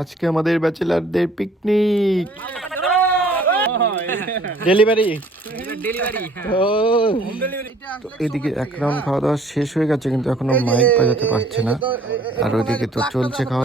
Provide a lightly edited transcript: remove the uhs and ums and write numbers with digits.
আজকে আমাদের ব্যাচেলারদের picnic delivery. তো এদিকে এক রাউন্ড খাওয়া দাওয়া শেষ হয়ে গেছে, কিন্তু এখনো মাইক বাজাতে পারছে না। আর ওইদিকে তো চলছে খাওয়া।